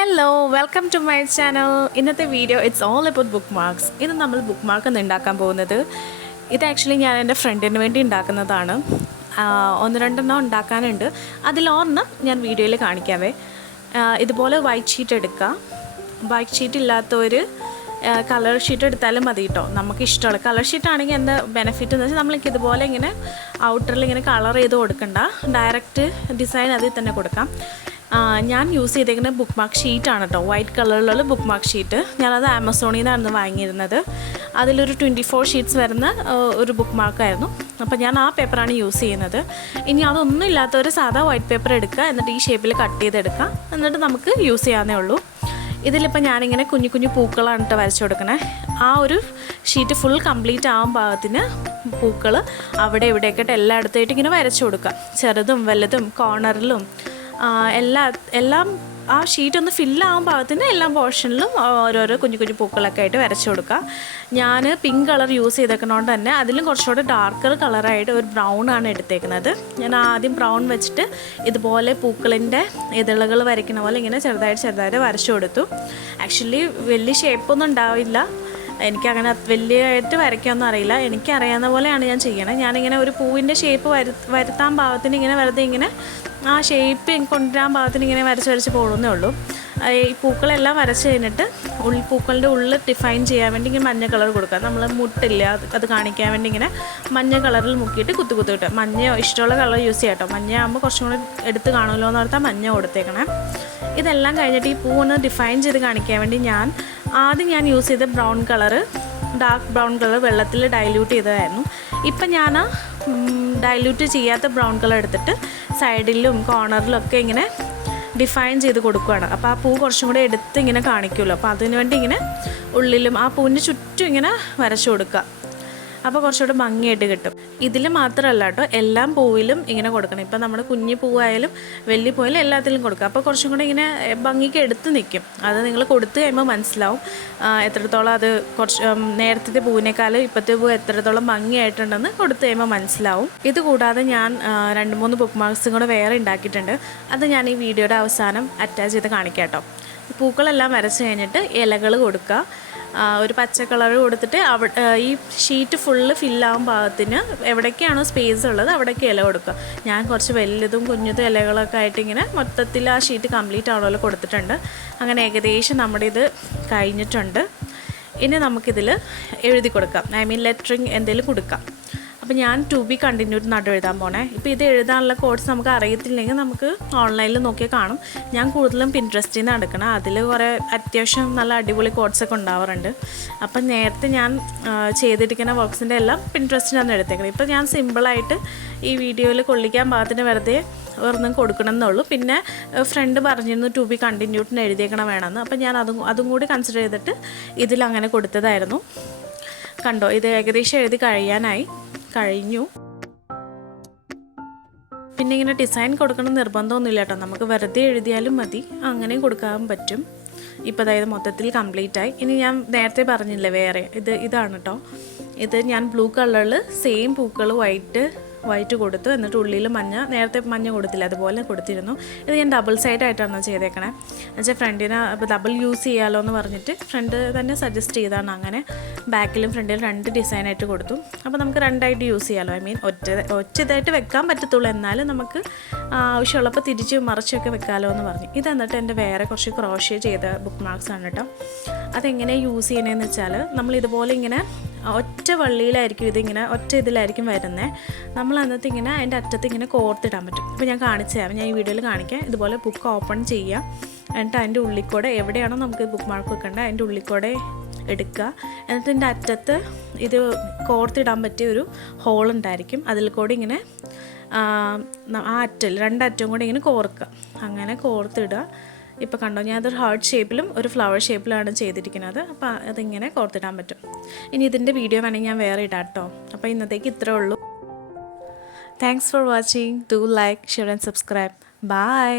Hello welcome to my channel. ഇന്നത്തെ video it's all about bookmarks. ഇന്ന് നമ്മൾ book mark ഒന്ന് ഉണ്ടാക്കാൻ പോകുന്നത്. ഇത് ആക്ച്വലി ഞാൻ എൻ്റെ ഫ്രണ്ടിന് വേണ്ടി ഉണ്ടാക്കുന്നതാണ്. ഒന്ന് രണ്ടെണ്ണം ഉണ്ടാക്കാനുണ്ട്. അതിലൊരെണ്ണം ഞാൻ വീഡിയോയിൽ കാണിക്കാവേ. ഇതുപോലെ വൈറ്റ് ഷീറ്റ് എടുക്കുക. വൈറ്റ് ഷീറ്റ് ഇല്ലാത്തവർ കളർ ഷീറ്റ് എടുത്താലും മതി കേട്ടോ. നമുക്ക് ഇഷ്ടമുള്ള കളർ ഷീറ്റ് ആണെങ്കിൽ എന്താ ബെനിഫിറ്റ് എന്ന് വെച്ചാൽ നമ്മൾക്ക് ഇതുപോലെ ഇങ്ങനെ ഔട്ടറിൽ ഇങ്ങനെ കളർ ചെയ്ത് കൊടുക്കണ്ട, ഡയറക്റ്റ് ഡിസൈൻ അതിൽ തന്നെ കൊടുക്കാം. ഞാൻ യൂസ് ചെയ്തേക്കുന്ന ബുക്ക് മാർക്ക് ഷീറ്റാണ് കേട്ടോ, വൈറ്റ് കളറിലുള്ള ബുക്ക് മാർക്ക് ഷീറ്റ്. ഞാനത് ആമസോണിൽ നിന്നായിരുന്നു വാങ്ങിയിരുന്നത്. അതിലൊരു 24 ഷീറ്റ്സ് വരുന്ന ഒരു ബുക്ക് മാർക്കായിരുന്നു. അപ്പോൾ ഞാൻ ആ പേപ്പറാണ് യൂസ് ചെയ്യുന്നത്. ഇനി അതൊന്നും ഇല്ലാത്തവർ സാധാ വൈറ്റ് പേപ്പർ എടുക്കുക, എന്നിട്ട് ഈ ഷേപ്പിൽ കട്ട് ചെയ്തെടുക്കുക, എന്നിട്ട് നമുക്ക് യൂസ് ചെയ്യാവുന്നേ ഉള്ളൂ. ഇതിലിപ്പോൾ ഞാനിങ്ങനെ കുഞ്ഞു കുഞ്ഞു പൂക്കളാണ് കേട്ടോ വരച്ചു കൊടുക്കണേ. ആ ഒരു ഷീറ്റ് ഫുൾ കംപ്ലീറ്റ് ആവാൻ പാകത്തിന് പൂക്കൾ അവിടെ ഇവിടെയൊക്കെ എല്ലായിടത്തായിട്ട് ഇങ്ങനെ വരച്ചു കൊടുക്കുക. ചെറുതും വലുതും കോർണറിലും എല്ലാം ആ ഷീറ്റ് ഒന്ന് ഫില്ലാകാൻ പാകത്തിന് എല്ലാ പോർഷനിലും ഓരോരോ കുഞ്ഞു കുഞ്ഞു പൂക്കളൊക്കെ ആയിട്ട് വരച്ചു കൊടുക്കുക. ഞാൻ പിങ്ക് കളർ യൂസ് ചെയ്തേക്കുന്നതുകൊണ്ട് തന്നെ അതിലും കുറച്ചുകൂടെ ഡാർക്കർ കളറായിട്ട് ഒരു ബ്രൗൺ ആണ് എടുത്തേക്കുന്നത്. ഞാൻ ആദ്യം ബ്രൗൺ വെച്ചിട്ട് ഇതുപോലെ പൂക്കളിൻ്റെ ഇതളുകൾ വരയ്ക്കുന്ന പോലെ ഇങ്ങനെ ചെറുതായിട്ട് വരച്ചു കൊടുത്തു. ആക്ച്വലി വലിയ ഷേപ്പൊന്നും ഉണ്ടാവില്ല, എനിക്കങ്ങനെ വലിയതായിട്ട് വരയ്ക്കാനൊന്നും അറിയില്ല. എനിക്കറിയാവുന്ന പോലെയാണ് ഞാൻ ചെയ്യണത്. ഞാനിങ്ങനെ ഒരു പൂവിൻ്റെ ഷേപ്പ് വരുത്താൻ പാകത്തിന് ഇങ്ങനെ വെറുതെ ഇങ്ങനെ ആ ഷേപ്പ് കൊണ്ടുവരാൻ പാകത്തിന് ഇങ്ങനെ വരച്ച് പോകുന്നേ ഉള്ളൂ. ഈ പൂക്കളെല്ലാം വരച്ച് കഴിഞ്ഞിട്ട് പൂക്കളുടെ ഉള്ളിൽ ഡിഫൈൻ ചെയ്യാൻ വേണ്ടി ഇങ്ങനെ മഞ്ഞ കളർ കൊടുക്കുക. നമ്മൾ മുട്ടില്ല അത് കാണിക്കാൻ വേണ്ടി ഇങ്ങനെ മഞ്ഞ കളറിൽ മുക്കിയിട്ട് കുത്തു കിട്ടും. മഞ്ഞയോ ഇഷ്ടമുള്ള കളർ യൂസ് ചെയ്യാം കേട്ടോ. മഞ്ഞ ആകുമ്പോൾ കുറച്ചും കൂടി എടുത്ത് കാണുമല്ലോ എന്ന് ഓർത്താൽ മഞ്ഞ കൊടുത്തേക്കണേ. ഇതെല്ലാം കഴിഞ്ഞിട്ട് ഈ പൂ ഒന്ന് ഡിഫൈൻ ചെയ്ത് കാണിക്കാൻ വേണ്ടി ആദ്യം ഞാൻ യൂസ് ചെയ്ത brown colour, dark brown colour വെള്ളത്തിൽ ഡൈല്യൂട്ട് ചെയ്തതായിരുന്നു. ഇപ്പം ഞാൻ ഡൈല്യൂട്ട് ചെയ്യാത്ത ബ്രൗൺ കളർ എടുത്തിട്ട് സൈഡിലും കോർണറിലും ഒക്കെ ഇങ്ങനെ ഡിഫൈൻ ചെയ്ത് കൊടുക്കുകയാണ്. അപ്പോൾ ആ പൂ കുറച്ചും കൂടെ എടുത്ത് ഇങ്ങനെ കാണിക്കുമല്ലോ. അപ്പോൾ അതിനു വേണ്ടി ഇങ്ങനെ ഉള്ളിലും ആ പൂവിന് ചുറ്റും ഇങ്ങനെ വരച്ചു കൊടുക്കുക. അപ്പോൾ കുറച്ചുകൂടെ ഭംഗിയായിട്ട് കിട്ടും. ഇതിൽ മാത്രമല്ല കേട്ടോ, എല്ലാം പൂവിലും ഇങ്ങനെ കൊടുക്കണം. ഇപ്പം നമ്മുടെ കുഞ്ഞു പൂവായാലും വലിയ പൂവായാലും എല്ലാത്തിലും കൊടുക്കുക. അപ്പോൾ കുറച്ചും കൂടെ ഇങ്ങനെ ഭംഗിക്ക് എടുത്ത് നിൽക്കും. അത് നിങ്ങൾ കൊടുത്തു കഴിയുമ്പോൾ മനസ്സിലാവും എത്രത്തോളം അത് കുറച്ച് നേരത്തെ പൂവിനേക്കാളും ഇപ്പോഴത്തെ പൂ എത്രത്തോളം ഭംഗിയായിട്ടുണ്ടെന്ന് കൊടുത്തു കഴിയുമ്പോൾ മനസ്സിലാവും. ഇത് കൂടാതെ ഞാൻ 2-3 ബുക്ക് മാർക്സും കൂടെ വേറെ ഉണ്ടാക്കിയിട്ടുണ്ട്. അത് ഞാൻ ഈ വീഡിയോയുടെ അവസാനം അറ്റാച്ച് ചെയ്ത് കാണിക്കാം കേട്ടോ. പൂക്കളെല്ലാം വരച്ച് കഴിഞ്ഞിട്ട് ഇലകൾ കൊടുക്കുക. ഒരു പച്ച കളർ കൊടുത്തിട്ട് ഈ ഷീറ്റ് ഫുള്ള് ഫില്ലാകാൻ പാകത്തിന് എവിടേക്കാണോ സ്പേസ് ഉള്ളത് അവിടേക്ക് ഇല കൊടുക്കുക. ഞാൻ കുറച്ച് വലുതും കുഞ്ഞതും ഇലകളൊക്കെ ആയിട്ട് ഇങ്ങനെ മൊത്തത്തിൽ ആ ഷീറ്റ് കംപ്ലീറ്റ് ആണല്ലോ കൊടുത്തിട്ടുണ്ട്. അങ്ങനെ ഏകദേശം നമ്മുടെ ഇത് കഴിഞ്ഞിട്ടുണ്ട്. ഇനി നമുക്കിതിൽ എഴുതി കൊടുക്കാം, ലെറ്ററിങ് എന്തെങ്കിലും കൊടുക്കാം. അപ്പോൾ ഞാൻ ടു ബി കണ്ടിന്യൂഡ് നട്ട് എഴുതാൻ പോണേ. ഇപ്പോൾ ഇത് എഴുതാനുള്ള കോഡ്സ് നമുക്ക് അറിയത്തില്ലെങ്കിൽ നമുക്ക് ഓൺലൈനിൽ നോക്കിയാൽ കാണും. ഞാൻ കൂടുതലും പിൻട്രസ്റ്റിൽ നിന്ന് എടുക്കണം. അതിൽ കുറേ അത്യാവശ്യം നല്ല അടിപൊളി കോഡ്സൊക്കെ ഉണ്ടാവാറുണ്ട്. അപ്പം നേരത്തെ ഞാൻ ചെയ്തിരിക്കുന്ന വർക്ക്സിൻ്റെ എല്ലാം പിൻട്രസ്റ്റിനാണ് എടുത്തേക്കുന്നത്. ഇപ്പോൾ ഞാൻ സിമ്പിളായിട്ട് ഈ വീഡിയോയിൽ കൊള്ളിക്കാൻ പാകത്തിന് വെറുതെ കൊടുക്കണം എന്നുള്ളൂ. പിന്നെ ഫ്രണ്ട് പറഞ്ഞിരുന്നു ടു ബി കണ്ടിന്യൂഡിന് എഴുതിയേക്കണം വേണമെന്ന്. അപ്പം ഞാൻ അതും കൂടി കൺസിഡർ ചെയ്തിട്ട് ഇതിലങ്ങനെ കൊടുത്തതായിരുന്നു. കണ്ടോ, ഇത് ഏകദേശം എഴുതി കഴിഞ്ഞു. പിന്നെ ഇങ്ങനെ ഡിസൈൻ കൊടുക്കണം നിർബന്ധമൊന്നുമില്ല കേട്ടോ, നമുക്ക് വെറുതെ എഴുതിയാലും മതി, അങ്ങനെയും കൊടുക്കാൻ പറ്റും. ഇപ്പോൾ അതായത് മൊത്തത്തിൽ കംപ്ലീറ്റ് ആയി. ഇനി ഞാൻ നേരത്തെ പറഞ്ഞില്ലേ വേറെ ഇതാണ് കേട്ടോ. ഇത് ഞാൻ ബ്ലൂ കളറിൽ സെയിം പൂക്കൾ വൈറ്റ് കൊടുത്തു, എന്നിട്ട് ഉള്ളിൽ നേരത്തെ മഞ്ഞ കൊടുത്തില്ല അതുപോലെ കൊടുത്തിരുന്നു. ഇത് ഞാൻ ഡബിൾ സൈഡായിട്ടാണ് ചെയ്തേക്കണേ. എന്നുവെച്ചാൽ ഫ്രണ്ടിന് ഡബിൾ യൂസ് ചെയ്യാമല്ലോ എന്ന് പറഞ്ഞിട്ട് ഫ്രണ്ട് തന്നെ സജസ്റ്റ് ചെയ്താണ്. അങ്ങനെ ബാക്കിലും ഫ്രണ്ടിലും 2 ഡിസൈനായിട്ട് കൊടുത്തു. അപ്പോൾ നമുക്ക് 2ആയിട്ട് യൂസ് ചെയ്യാമല്ലോ. ഒറ്റ ഇതായിട്ട് വെക്കാൻ പറ്റത്തുള്ളൂ, എന്നാലും നമുക്ക് ആവശ്യമുള്ളപ്പോൾ തിരിച്ച് മറിച്ചൊക്കെ വെക്കാമല്ലോ എന്ന് പറഞ്ഞു. ഇത് എന്നിട്ട് എൻ്റെ വേറെ കുറച്ച് ക്രോഷ്യ ചെയ്ത ബുക്ക് മാർക്സ് ആണ് കേട്ടോ. അതെങ്ങനെ യൂസ് ചെയ്യണമെന്ന് വെച്ചാൽ നമ്മൾ ഇതുപോലെ ഇങ്ങനെ ഒറ്റ വള്ളിയിലായിരിക്കും ഇതിങ്ങനെ ഒറ്റ ഇതിലായിരിക്കും വരുന്നത്. നമ്മൾ അന്നത്തെ ഇങ്ങനെ അതിൻ്റെ അറ്റത്ത് ഇങ്ങനെ കോർത്തിടാൻ പറ്റും. ഇപ്പോൾ ഞാൻ കാണിച്ചു തരാം, ഞാൻ ഈ വീഡിയോയിൽ കാണിക്കാം. ഇതുപോലെ ബുക്ക് ഓപ്പൺ ചെയ്യുക, എന്നിട്ട് അതിൻ്റെ ഉള്ളിക്കൂടെ എവിടെയാണോ നമുക്ക് ബുക്ക് മാർക്ക് വെക്കേണ്ടത് അതിൻ്റെ ഉള്ളിക്കൂടെ എടുക്കുക. എന്നിട്ട് ഇതിൻ്റെ അറ്റത്ത് ഇത് കോർത്തിടാൻ പറ്റിയ ഒരു ഹോൾ ഉണ്ടായിരിക്കും. അതിൽ കൂടെ ഇങ്ങനെ ആ അറ്റം 2 അറ്റവും കൂടെ ഇങ്ങനെ കോർക്കുക. അങ്ങനെ കോർത്തിടുക. ഇപ്പോൾ കണ്ടോ, ഞാൻ അതൊരു ഹാർട്ട് ഷേപ്പിലും ഒരു ഫ്ലവർ ഷേപ്പിലാണ് ചെയ്തിരിക്കുന്നത്. അപ്പോൾ അതിങ്ങനെ കോർത്തിടാൻ പറ്റും. ഇനി ഇതിൻ്റെ വീഡിയോ വേണമെങ്കിൽ ഞാൻ വേറെ ഇടാം കേട്ടോ. അപ്പോൾ ഇന്നത്തേക്ക് ഇത്രേ ഉള്ളൂ. Thanks for watching. Do like, share and subscribe. By.